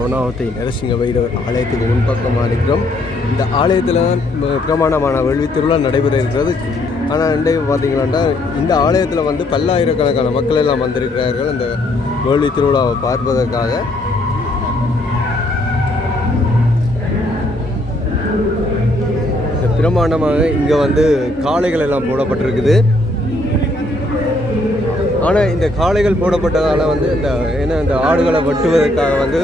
பொனாவத்தை நரசிங்க வைரவர் ஆலயத்துக்கு முன்பக்கமாக இருக்கிறோம் இந்த ஆலயத்தில் தான் பிரமாணமான பிரமாண்டமான வேள்வி திருவிழா நடைபெற இருக்கிறது ஆனால் இன்றைக்கு பார்த்தீங்களாண்டா இந்த ஆலயத்தில் வந்து பல்லாயிரக்கணக்கான மக்கள் எல்லாம் வந்திருக்கிறார்கள் அந்த வேள்வி திருவிழாவை பார்ப்பதற்காக. இந்த பிரமாண்டமாக இங்கே வந்து காளைகள் எல்லாம் போடப்பட்டிருக்குது. ஆனால் இந்த காளைகள் போடப்பட்டதால் வந்து இந்த ஏன்னா இந்த ஆடுகளை வெட்டுவதற்காக வந்து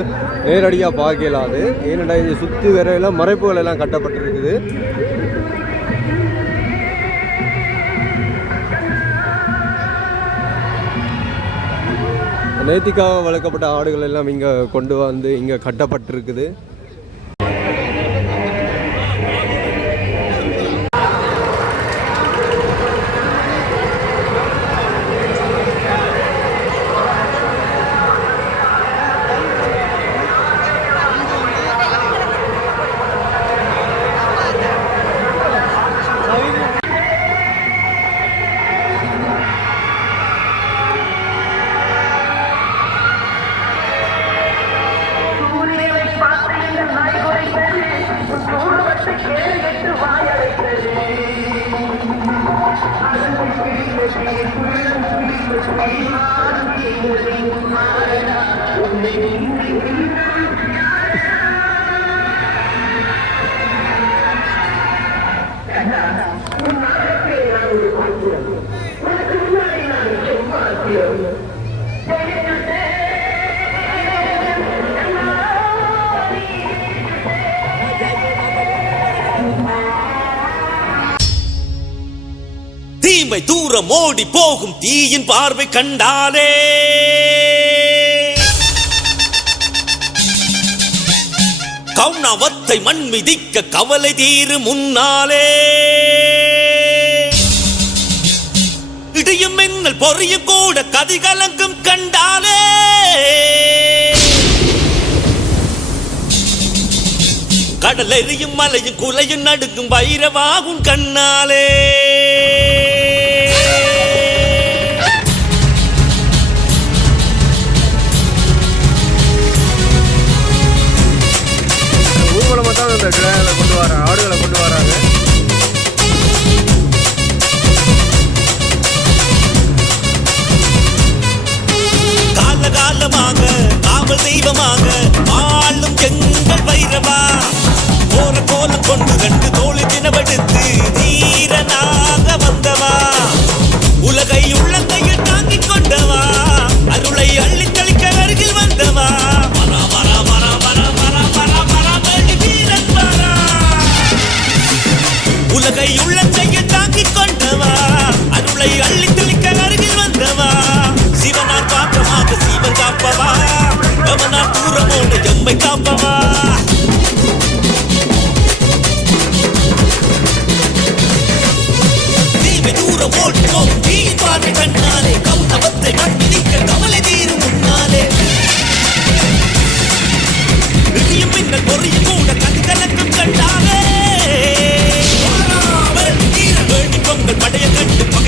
நேரடியாக பார்க்கலாது ஏனென்றால் இது சுற்றி வரையெல்லாம் மறைப்புகள் எல்லாம் கட்டப்பட்டிருக்குது. நேத்திக்காக வளர்க்கப்பட்ட ஆடுகள் எல்லாம் இங்கே கொண்டு வந்து இங்கே கட்டப்பட்டிருக்குது. Thank you. தூரம் ஓடி போகும் தீயின் பார்வை கண்டாலே. கவுனவத்தை மண் மிதிக்க கவலை தீரு முன்னாலே. இடியும் மின்னல் பொறியும் கூட கதி கலங்கும் கண்டாலே. கடல் எரியும் மலையும் குலையும் நடுக்கும் வைரவாகும் கண்ணாலே. Instagram.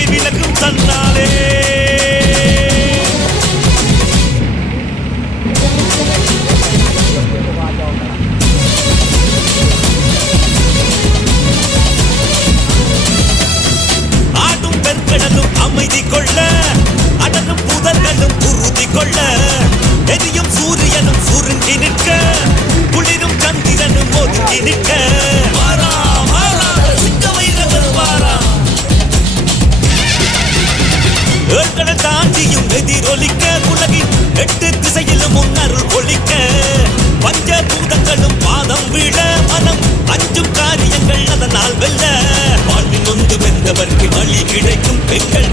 விலகும் தன்னாலே. ஆடும் பெண்கடலும் அமைதி கொள்ள அடலும் புதர்களும் உறுதி கொள்ள. எரியும் சூரியனும் சுருங்கி நிற்க குளிரும் சந்திரனும் ஒதுங்கி நிற்க. எட்டு திசையிலும் முன்னருள் ஒலிக்க பஞ்ச பூதங்களும் பாதம் விட மனம் அஞ்சும் காரியங்கள் அதனால் வெல்ல. வாழ்வின் ஒன்று வெந்தவர்க்கு வழி கிடைக்கும் பெண்கள்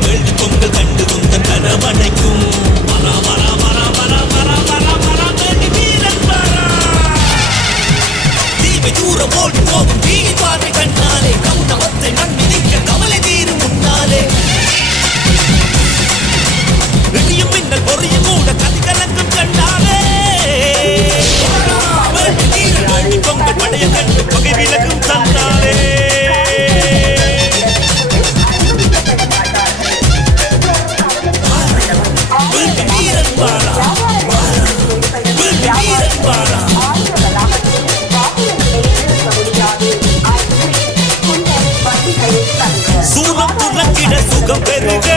சுகம் பெருக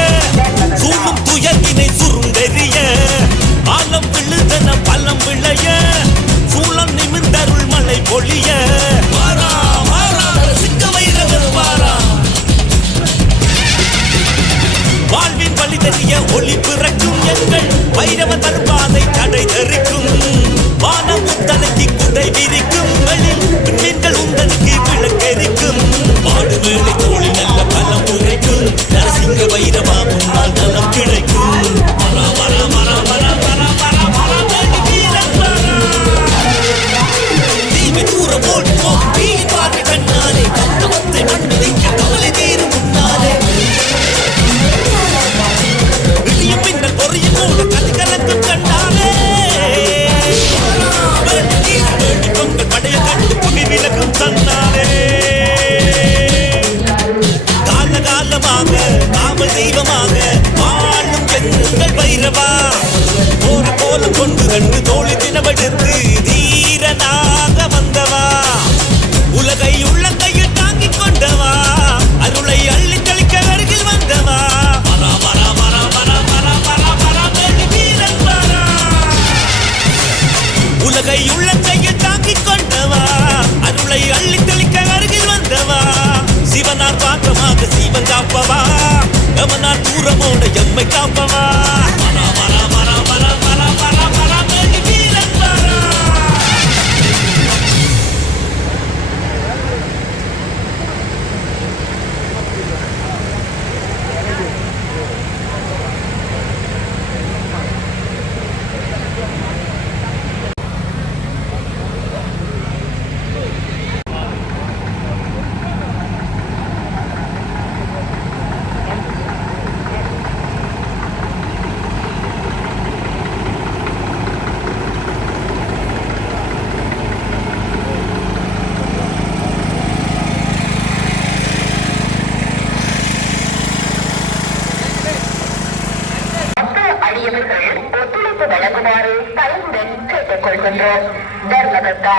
கேட்டுக்கொள்கின்றோம் தர்மகர்த்தா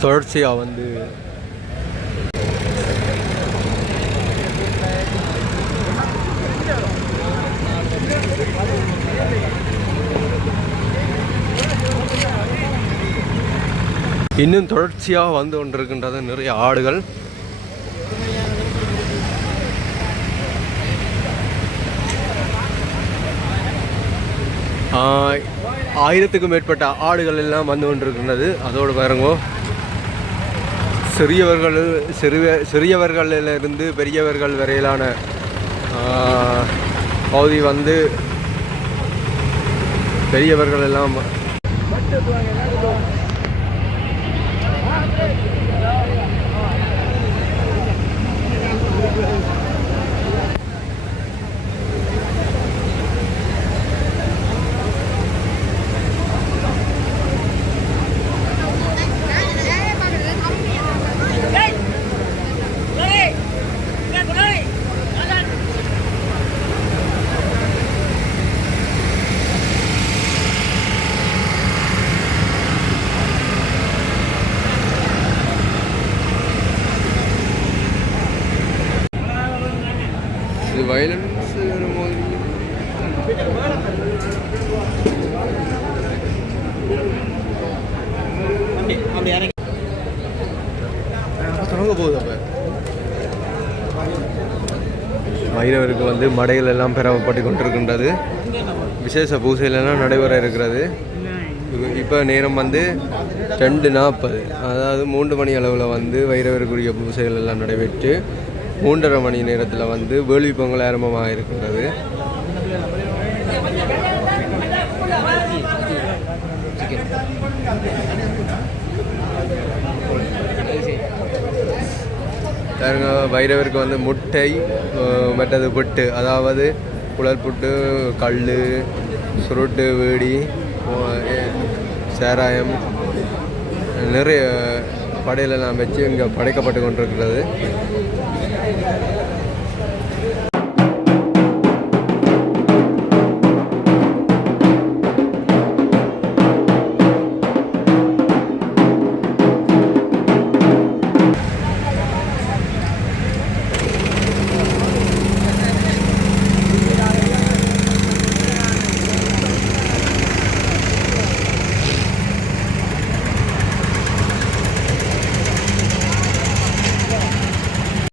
தொடர்ச்சியாக வந்து இன்னும் தொடர்ச்சியாக வந்து கொண்டிருக்கின்றது நிறைய ஆடுகள். ஆயிரத்துக்கும் மேற்பட்ட ஆடுகள் எல்லாம் வந்து கொண்டிருக்கின்றது. அதோடு பாருங்கோ. சிறியவர்கள் சிறிய சிறியவர்களிலிருந்து பெரியவர்கள் வரையிலான பகுதி வந்து பெரியவர்கள் எல்லாம் தொடங்க போகுது அப்போ. பைரவருக்கு வந்து மடைகள் எல்லாம் பெறப்பட்டு கொண்டிருக்கின்றது. விசேஷ பூசையிலெல்லாம் நடைபெற இருக்கிறது. இப்போ நேரம் வந்து ரெண்டு நாற்பது அதாவது மூன்று மணி அளவில் வந்து வைரவருக்குரிய பூசைகள் எல்லாம் நடைபெற்று மூன்றரை மணி நேரத்தில் வந்து வேள்வி பொங்கல் ஆரம்பமாக இருக்கின்றது. பாருங்க வைரவருக்கு வந்து முட்டை மற்றது புட்டு. அதாவது குழல் புட்டு கல் சுருட்டு வீடி சேராயம் நிறைய சாராயம் நிறைய படையிலெல்லாம் வச்சு இங்கே படைக்கப்பட்டு கொண்டிருக்கிறது.